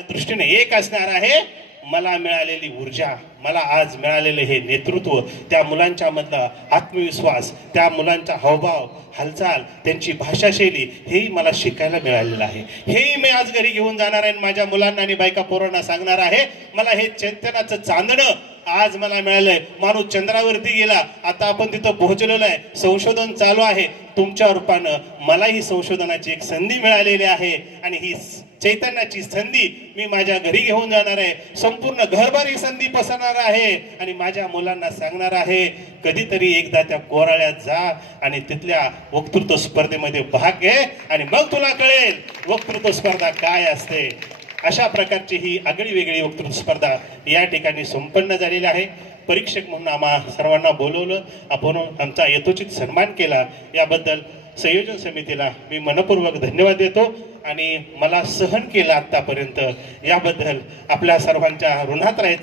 दृष्टीने एक असणार आहे मला मिळालेली ऊर्जा मला आज मिळालेलं हे नेतृत्व त्या मुलांच्या मधला आत्मविश्वास त्या मुलांचा हावभाव हालचाल त्यांची भाषाशैली हेही मला शिकायला मिळालेलं आहे. हेही मी आज घरी घेऊन जाणार आहे आणि माझ्या मुलांना आणि बायका पोरांना सांगणार आहे मला हे चैतन्याचं चांदणं आज मला मिळालंय. माणूस चंद्रावरती गेला आता आपण तिथं पोहोचलेलो आहे. संशोधन चालू आहे. तुमच्या रूपानं मलाही संशोधनाची एक संधी मिळालेली आहे आणि ही चैतन्याची संधी मी माझ्या घरी घेऊन जाणार आहे. संपूर्ण घरभर ही संधी पसरणार आहे. आणि माझ्या मुलांना सांगणार आहे कधीतरी एकदा त्या कोराळ्यात जा आणि तिथल्या वक्तृत्व स्पर्धेमध्ये भाग घे आणि मग तुला कळेल वक्तृत्व स्पर्धा काय असते. अशा प्रकारची ही आगळी वेगळी वक्तृत्व स्पर्धा या ठिकाणी संपन्न झालेली आहे. परीक्षक म्हणून आम्हा सर्वांना बोलवलं. आपण आमचा यथोचित सन्मान केला. याबद्दल संयोजन समितीला मी मनपूर्वक धन्यवाद देतो. आणि मला सहन केलं आत्तापर्यंत. याबद्दल आपल्या सर्वांच्या ऋणात राहायचं